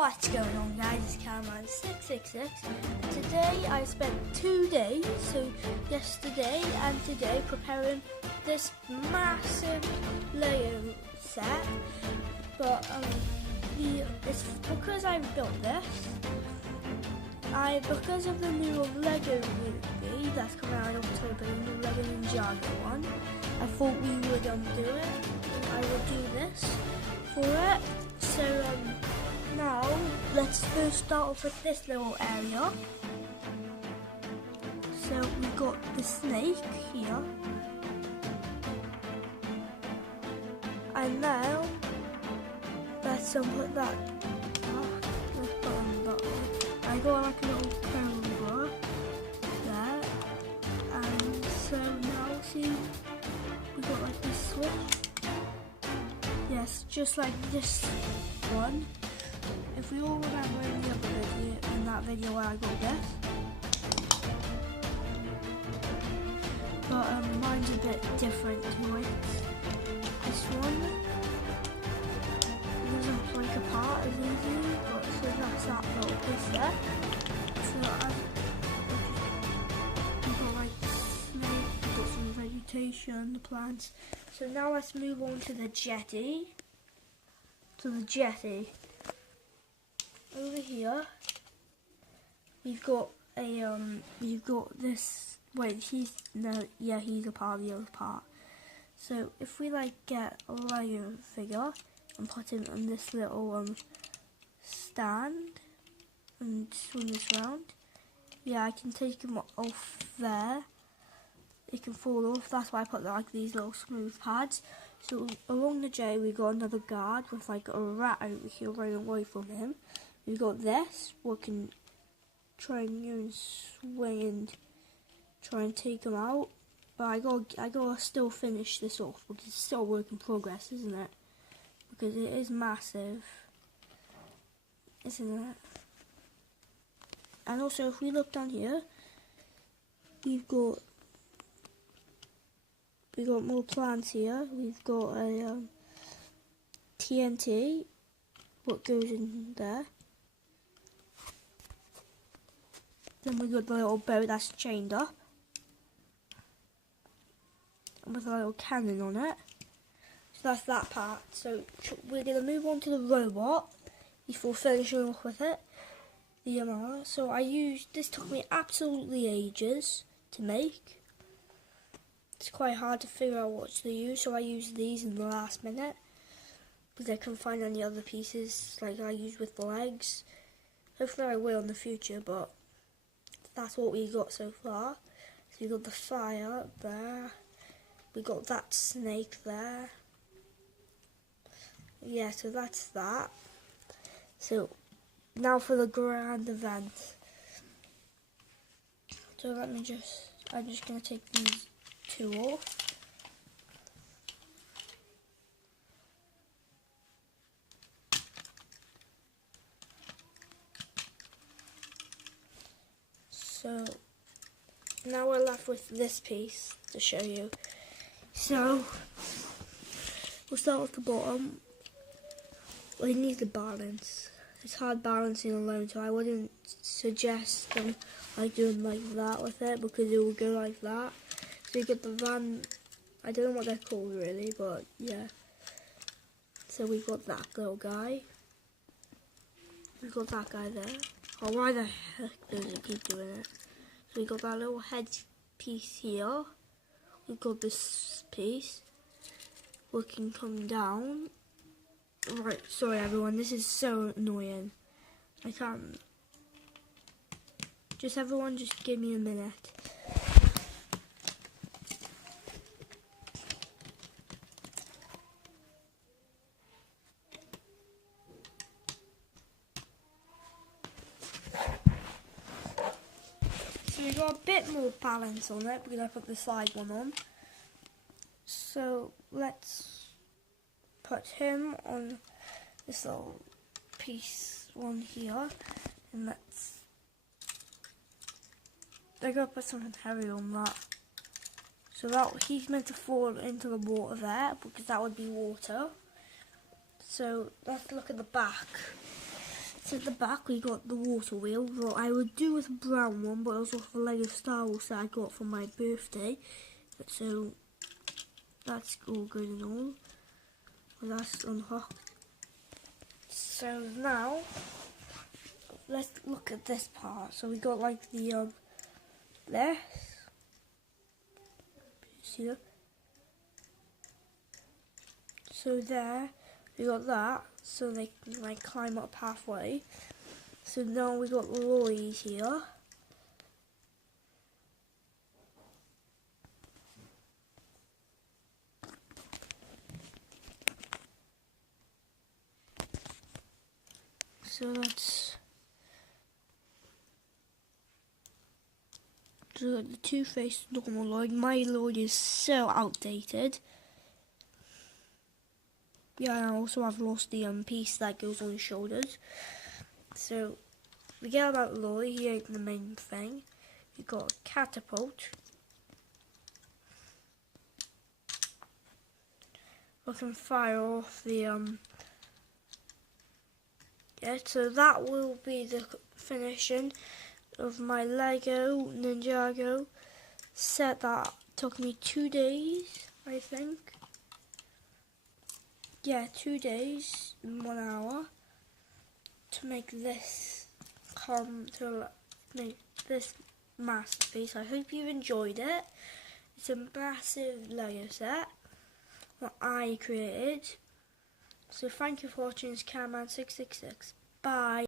What's going on, guys? It's Camman666. Today I spent 2 days, so yesterday and today, preparing this massive Lego set. But it's because I built this. Because of the new Lego movie that's coming out in October, the new Lego Ninjago one, I thought we would do it. I will do this for it. So now let's first start off with this little area. So we've got the snake here, and now let's put that. Let's put on that one. I got like a little cobra there, and so now see we got like this switch. Yes, just like this one. If we all remember in the other video, in that video where I got this, but mine's a bit different to it. This one doesn't break apart as easy, but so that's that little piece there. So we've got like snake, we've got some vegetation, the plants. So now let's move on to the jetty. Over here, we've got this. Wait, he's a part of the other part. So if we like get a Lego figure and put him on this little stand and swing this around, yeah, I can take him off there. It can fall off. That's why I put like these little smooth pads. So along the J, we got another guard with like a rat over here running away from him. We've got this. We can try and swing and try and take him out. But I gotta still finish this off because it's still a work in progress, isn't it? Because it is massive, isn't it? And also, if we look down here, we've got more plants here. We've got a TNT, what goes in there. Then we got the little boat that's chained up with a little cannon on it. So that's that part. So we're gonna move on to the robot before finishing off with it. The MR. So this took me absolutely ages to make. It's quite hard to figure out what to use, so I used these in the last minute because I couldn't find any other pieces like I used with the legs. Hopefully I will in the future, but that's what we got so far. So we got the fire there, we got that snake there. Yeah, so that's that. So now for the grand event. So I'm just gonna take these two off. So now we're left with this piece to show you. So we'll start with the bottom. Well, it needs a balance. It's hard balancing alone, so I wouldn't suggest like doing like that with it because it will go like that. So you get the van, I don't know what they're called really, but yeah. So we've got that little guy. We've got that guy there. Oh, why the heck does it keep doing it? So we got that little head piece here. We've got this piece. We can come down. Right, sorry everyone, this is so annoying. I can't. Everyone just give me a minute. So we got a bit more balance on it because I put the side one on. So let's put him on this little piece one here, and I gotta put something heavy on that. So that he's meant to fall into the water there because that would be water. So let's look at the back. So at the back we got the water wheel. What I would do with a brown one, but it was also a Lego Star Wars that I got for my birthday. So that's all good and all. Well, that's unhooked. So now let's look at this part. So we got like the this. See that? So there we got that. So they can like climb up halfway. So now we got the lollies here. So that's the two-faced normal Lloyd. My Lloyd is so outdated. Yeah, I also have lost the piece that goes on his shoulders. So forget about Lloyd, he ain't the main thing. You got a catapult. I can fire off the yeah, so that will be the finishing of my Lego Ninjago set that took me 2 days, I think. Yeah, 2 days and 1 hour to make this masterpiece. I hope you've enjoyed it. It's a massive Lego set that I created. So thank you for watching. It's Camman666. Bye.